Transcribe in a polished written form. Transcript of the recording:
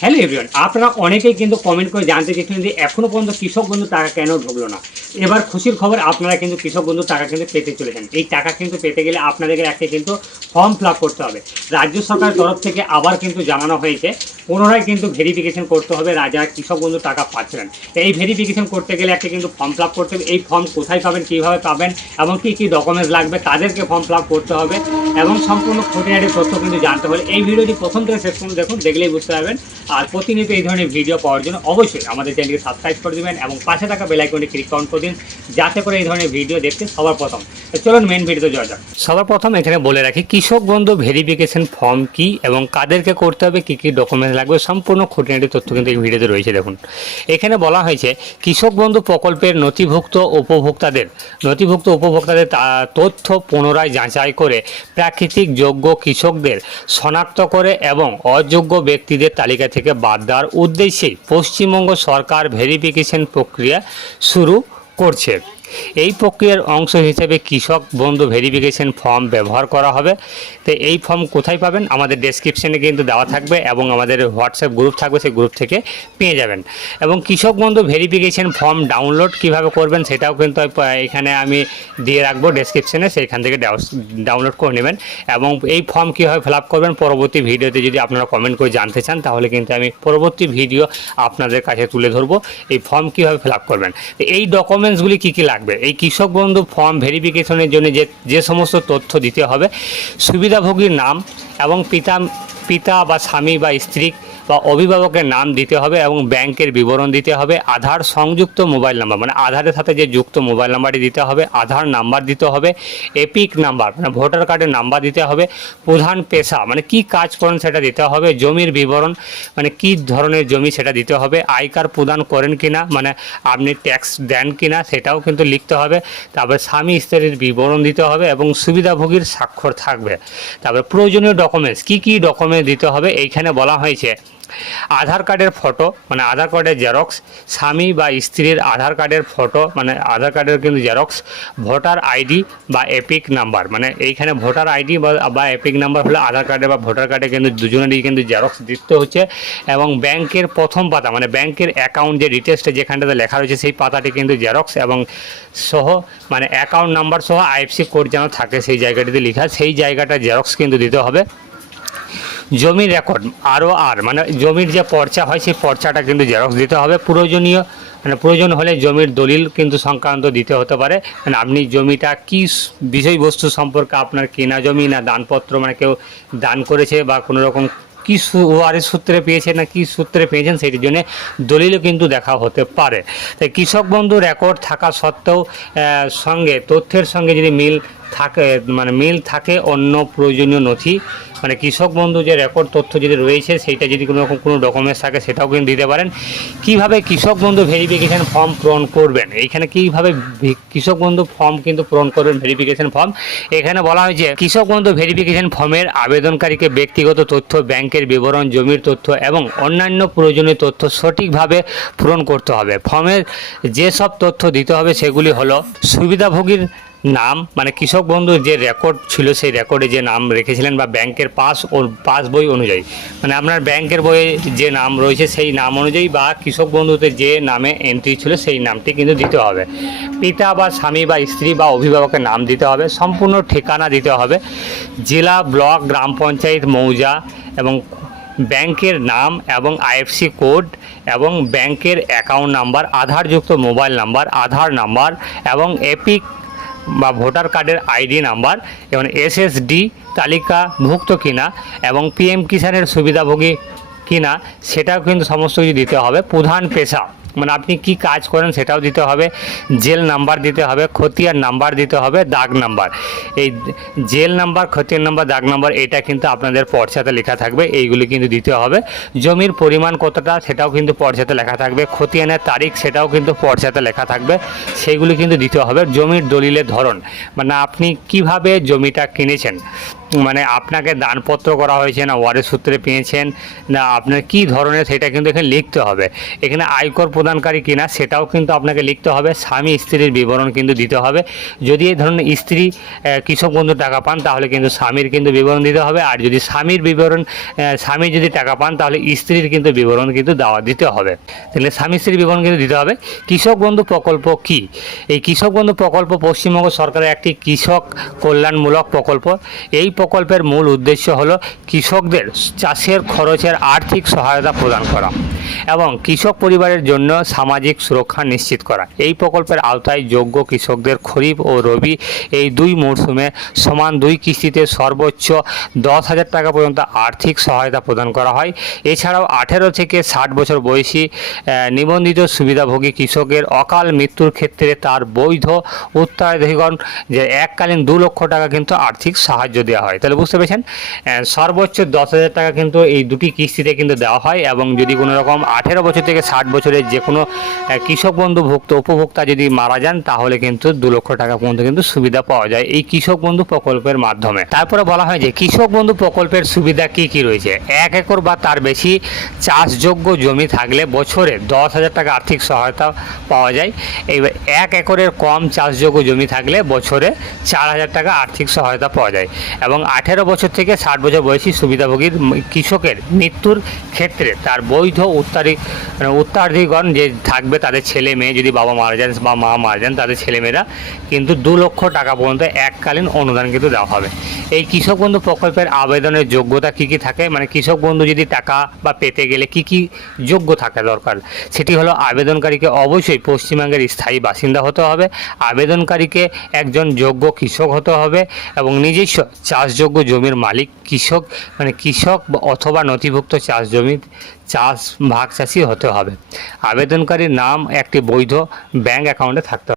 Hello everyone, আপনারা অনেকেই কিন্তু কমেন্ট করে জানতে চেয়েছেন যে এখনও পর্যন্ত কৃষক বন্ধু টাকা কেন ঢুকলো না। এবার খুশির খবর, আপনারা কিন্তু কৃষক বন্ধু টাকা কিন্তু পেতে চলেছেন। এই টাকা কিন্তু পেতে গেলে আপনাদেরকে একটা কিন্তু ফর্ম ফিল আপ করতে হবে। রাজ্য সরকারের তরফ থেকে আবার কিন্তু জানানো হয়েছে, পুনরায় কিন্তু ভেরিফিকেশন করতে হবে যারা কৃষক বন্ধু টাকা পাচ্ছিলেন। এই ভেরিফিকেশন করতে গেলে একটা কিন্তু ফর্ম ফিল আপ করতে হবে। এই ফর্ম কোথায় পাবেন, কীভাবে পাবেন এবং কী কী ডকুমেন্টস লাগবে, তাদেরকে ফর্ম ফিল আপ করতে হবে এবং সম্পূর্ণ খুঁটিনাটি তথ্য কিন্তু জানতে হবে। এই ভিডিওটি প্রথম থেকে শেষ পর্যন্ত দেখুন, দেখলেই বুঝতে পারবেন। আর প্রতিনিয়ত এই ধরনের ভিডিও পাওয়ার জন্য অবশ্যই আমাদের চ্যানেলকে সাবস্ক্রাইব করে দেবেন এবং পাশে থাকা বেল আইকনটি ক্লিক অন করে দিন, যাতে করে এই ধরনের ভিডিও দেখতে সবার প্রথম। তো চলুন মেন ভিডিওতে যাওয়া যাক। সবার প্রথম এখানে বলে রাখি কৃষক বন্ধু ভেরিফিকেশন ফর্ম কি এবং কাদেরকে করতে হবে, কী কী ডকুমেন্টস লাগবে, সম্পূর্ণ খুঁটিনাটি তথ্য কিন্তু এই ভিডিওতে রয়েছে। দেখুন এখানে বলা হয়েছে কৃষক বন্ধু প্রকল্পের নথিভুক্ত উপভোক্তাদের তথ্য পুনরায় যাচাই করে প্রাকৃতিক যোগ্য কৃষকদের শনাক্ত করে এবং অযোগ্য ব্যক্তিদের তালিকা থেকে বাদ দেওয়ার উদ্দেশ্যে পশ্চিমবঙ্গ সরকার ভেরিফিকেশন প্রক্রিয়া শুরু করছে। এই প্রক্রিয়ার অংশ হিসেবে কৃষক বন্ধু ভেরিফিকেশন ফর্ম ব্যবহার করা হবে। তো এই ফর্ম কোথায় পাবেন, আমাদের ডেসক্রিপশনে কিন্তু দেওয়া থাকবে এবং আমাদের হোয়াটসঅ্যাপ গ্রুপ থাকবে, সেই গ্রুপ থেকে পেয়ে যাবেন। এবং কৃষক বন্ধু ভেরিফিকেশন ফর্ম ডাউনলোড কিভাবে করবেন সেটাও কিন্তু এখানে আমি দিয়ে রাখবো ডেসক্রিপশনে, সেইখান থেকে ডাউনলোড করে নেবেন। এবং এই ফর্ম কীভাবে ফিল আপ করবেন পরবর্তী ভিডিওতে যদি আপনারা কমেন্ট করে জানতে চান, তাহলে কিন্তু আমি পরবর্তী ভিডিও আপনাদের কাছে তুলে ধরবো এই ফর্ম কীভাবে ফিল আপ করবেন। এই ডকুমেন্টসগুলি কী কী লাগবে, এই কৃষক বন্ধু ফর্ম ভেরিফিকেশনের জন্য যে সমস্ত তথ্য দিতে হবে, সুবিধাভোগীর নাম এবং পিতা বা স্বামী বা স্ত্রী বা অভিভাবকের নাম দিতে হবে এবং ব্যাংকের বিবরণ দিতে হবে, আধার সংযুক্ত মোবাইল নাম্বার মানে আধারের সাথে যে যুক্ত মোবাইল নাম্বারটি দিতে হবে, আধার নাম্বার দিতে হবে, এপিক নাম্বার মানে ভোটার কার্ডের নাম্বার দিতে হবে, প্রধান পেশা মানে কি কাজ করেন সেটা দিতে হবে, জমির বিবরণ মানে কি ধরনের জমি সেটা দিতে হবে, আয় কার প্রদান করেন কিনা মানে আপনি ট্যাক্স দেন কিনা সেটাও কিন্তু লিখতে হবে, তারপরে স্বামী স্ত্রীর বিবরণ দিতে হবে এবং সুবিধাভোগীর স্বাক্ষর থাকবে। তারপরে প্রয়োজনীয় ডকুমেন্টস কি কি ডকুমেন্টস দিতে হবে, এইখানে বলা হয়েছে আধার কার্ডের ফটো মানে আধার কার্ডের জেরক্স, স্বামী বা স্ত্রীর আধার কার্ডের ফটো মানে আধার কার্ডের কিন্তু জেরক্স, ভোটার আইডি বা এপিক নাম্বার মানে এইখানে ভোটার আইডি বা এপিক নাম্বার হলে আধার কার্ডে বা ভোটার কার্ডে কিন্তু দুজনেরই কিন্তু জেরক্স দিতে হচ্ছে, এবং ব্যাংকের প্রথম পাতা মানে ব্যাংকের অ্যাকাউন্ট যে ডিটেলসটা যেখানটাতে লেখা রয়েছে সেই পাতাটি কিন্তু জেরক্স এবং সহ মানে অ্যাকাউন্ট নাম্বার সহ আইএফসি কোড যেন থাকে সেই জায়গাটিতে লেখা, সেই জায়গাটা জেরক্স কিন্তু দিতে হবে। জমির রেকর্ড মানে জমির যে পর্চা হয় সেই পর্চাটা কিন্তু জেরক্স দিতে হবে। প্রয়োজন হলে জমির দলিল কিন্তু সংক্রান্ত দিতে হতে পারে, মানে আপনি জমিটা কী বিষয়বস্তু সম্পর্কে, আপনার কেনা জমি না দানপত্র মানে কেউ দান করেছে বা কোনো রকম কী ওয়ারিশ সূত্রে পেয়েছে না কী সূত্রে পেয়েছেন সেটির জন্য দলিলও কিন্তু দেখা হতে পারে। তাই কৃষক বন্ধু রেকর্ড থাকা সত্ত্বেও তথ্যের সঙ্গে যদি মিল থাকে অন্য প্রয়োজনীয় নথি মানে কৃষক বন্ধু যে রেকর্ড তথ্য যদি রয়েছে সেইটা যদি কোনো ডকুমেন্টস থাকে সেটাও কিন্তু দিতে পারেন। কিভাবে কৃষক বন্ধু ভেরিফিকেশন ফর্ম পূরণ করবেন, এইখানে কীভাবে কৃষক বন্ধু ফর্ম কিন্তু পূরণ করবেন ভেরিফিকেশন ফর্ম, এখানে বলা হয়েছে কৃষক বন্ধু ভেরিফিকেশন ফর্মের আবেদনকারীকে ব্যক্তিগত তথ্য, ব্যাংকের বিবরণ, জমির তথ্য এবং অন্যান্য প্রয়োজনীয় তথ্য সঠিকভাবে পূরণ করতে হবে। ফর্মের যেসব তথ্য দিতে হবে সেগুলি হলো সুবিধাভোগীর নাম মানে কৃষক বন্ধুর যে রেকর্ড ছিল সেই রেকর্ডে যে নাম রেখেছিলেন বা ব্যাংকের পাস বই অনুযায়ী মানে আপনার ব্যাংকের বইয়ে যে নাম রয়েছে সেই নাম অনুযায়ী বা কৃষক বন্ধুতে যে নামে এন্ট্রি ছিল সেই নামটি কিন্তু দিতে হবে। পিতা বা স্বামী বা স্ত্রী বা অভিভাবকের নাম দিতে হবে, সম্পূর্ণ ঠিকানা দিতে হবে, জেলা, ব্লক, গ্রাম পঞ্চায়েত, মৌজা এবং ব্যাংকের নাম এবং আইএফসি কোড এবং ব্যাংকের অ্যাকাউন্ট নাম্বার, আধারযুক্ত মোবাইল নাম্বার, আধার নাম্বার এবং এপিক বা ভোটার কার্ডের আইডি নাম্বার এবং এসএসডি তালিকাভুক্ত কিনা এবং পিএম কিষাণের সুবিধাভোগী কিনা সেটাও কিন্তু সমস্ত কিছু দিতে হবে। প্রধান পেশা মানে আপনি কি কাজ করেন সেটাও দিতে হবে, জেল নাম্বার দিতে হবে, খতিয়ান নাম্বার দিতে হবে, দাগ নাম্বার। এই জেল নাম্বার, খতিয়ান নাম্বার, দাগ নাম্বার এটা কিন্তু আপনাদের পর্চাতে লেখা থাকবে, এইগুলি কিন্তু দিতে হবে। জমির পরিমাণ কতটা সেটাও কিন্তু পর্চাতে লেখা থাকবে, খতিয়ানের তারিখ সেটাও কিন্তু পর্চাতে লেখা থাকবে, সেইগুলি কিন্তু দিতে হবে। জমির দলিলের ধরন মানে আপনি কিভাবে জমিটা কিনেছেন মানে আপনাকে দানপত্র করা হয়েছে না ওয়ারিশ সূত্রে পেয়েছেন না আপনার কি ধরনের, সেটা কিন্তু এখানে লিখতে হবে। এখানে আয়কর প্রদানকারী কিনা সেটাও কিন্তু আপনাকে লিখতে হবে। স্বামী স্ত্রীর বিবরণ কিন্তু দিতে হবে। যদি এই ধরনের স্ত্রী কৃষক বন্ধু টাকা পান তাহলে কিন্তু স্বামীর কিন্তু বিবরণ দিতে হবে। আর যদি স্বামীর বিবরণ স্বামী যদি টাকা পান তাহলে স্ত্রীর কিন্তু বিবরণ কিন্তু দিতে হবে। তাহলে স্বামী স্ত্রীর বিবরণ কিন্তু দিতে হবে। কৃষক বন্ধু প্রকল্প কি? এই কৃষক বন্ধু প্রকল্প পশ্চিমবঙ্গ সরকারের একটি কৃষক কল্যাণমূলক প্রকল্প। এই প্রকল্পের মূল উদ্দেশ্য হলো কৃষকদের চাষের খরচের আর্থিক সহায়তা প্রদান করা এবং কৃষক পরিবারের জন্য সামাজিক সুরক্ষা নিশ্চিত করা। এই প্রকল্পের আওতায় যোগ্য কৃষকদের খরিফ ও রবি এই দুই মরশুমে সমান 2 কিস্তিতে সর্বোচ্চ 10,000 টাকা পর্যন্ত আর্থিক সহায়তা প্রদান করা হয়। এছাড়াও 18 থেকে 60 বছর বয়সী নিবন্ধিত সুবিধাভোগী কৃষকের অকাল মৃত্যুর ক্ষেত্রে তার বৈধ উত্তরাধিকারীগণ যে এককালীন 2 লক্ষ টাকা কিন্তু আর্থিক সাহায্য দেওয়া হয়। তাহলে বুঝতে পেরেছেন, সর্বোচ্চ 10,000 টাকা কিন্তু এই দুটি কিস্তিতে কিন্তু দেওয়া হয়। এবং যদি কোনো রকম 18 বছর থেকে 60 বছরের যে কোনো কৃষক বন্ধু উপভোক্তা যদি মারা যান তাহলে কিন্তু 2 লক্ষ টাকা পর্যন্ত কিন্তু সুবিধা পাওয়া যায় এই কৃষক বন্ধু প্রকল্পের মাধ্যমে। তারপরে বলা হয় যে কৃষক বন্ধু প্রকল্পের সুবিধা কি কি রয়েছে। 1 একর বা তার বেশি চাষযোগ্য জমি থাকলে বছরে 10,000 টাকা আর্থিক সহায়তা পাওয়া যায়। এইবার 1 একরের কম চাষযোগ্য জমি থাকলে বছরে 4,000 টাকা আর্থিক সহায়তা পাওয়া যায়। এবং 18 বছর থেকে 60 বছর বয়সী সুবিধাভোগীর কৃষকের মৃত্যুর ক্ষেত্রে তার বৈধ উত্তরাধিকারীগণ যে থাকবে তাদের ছেলে মেয়ে, যদি বাবা মারা যান বা মা মারা যান তাদের ছেলেমেয়েরা কিন্তু 2 লক্ষ টাকা পর্যন্ত এককালীন অনুদান কিন্তু দেওয়া হবে। এই কৃষক বন্ধু প্রকল্পের আবেদনের যোগ্যতা কি কি থাকে, মানে কৃষক বন্ধু যদি টাকা বা পেতে গেলে কি কি যোগ্য থাকা দরকার, সেটি হলো আবেদনকারীকে অবশ্যই পশ্চিমবঙ্গের স্থায়ী বাসিন্দা হতে হবে, আবেদনকারীকে একজন যোগ্য কৃষক হতে হবে এবং নিজস্ব চাষযোগ্য জমির মালিক কৃষক অথবা নথিভুক্ত চাষ ভাগ চাষি হতে হবে। আবেদনকারীর নাম একটি বৈধ ব্যাংক অ্যাকাউন্টে থাকতে হবে।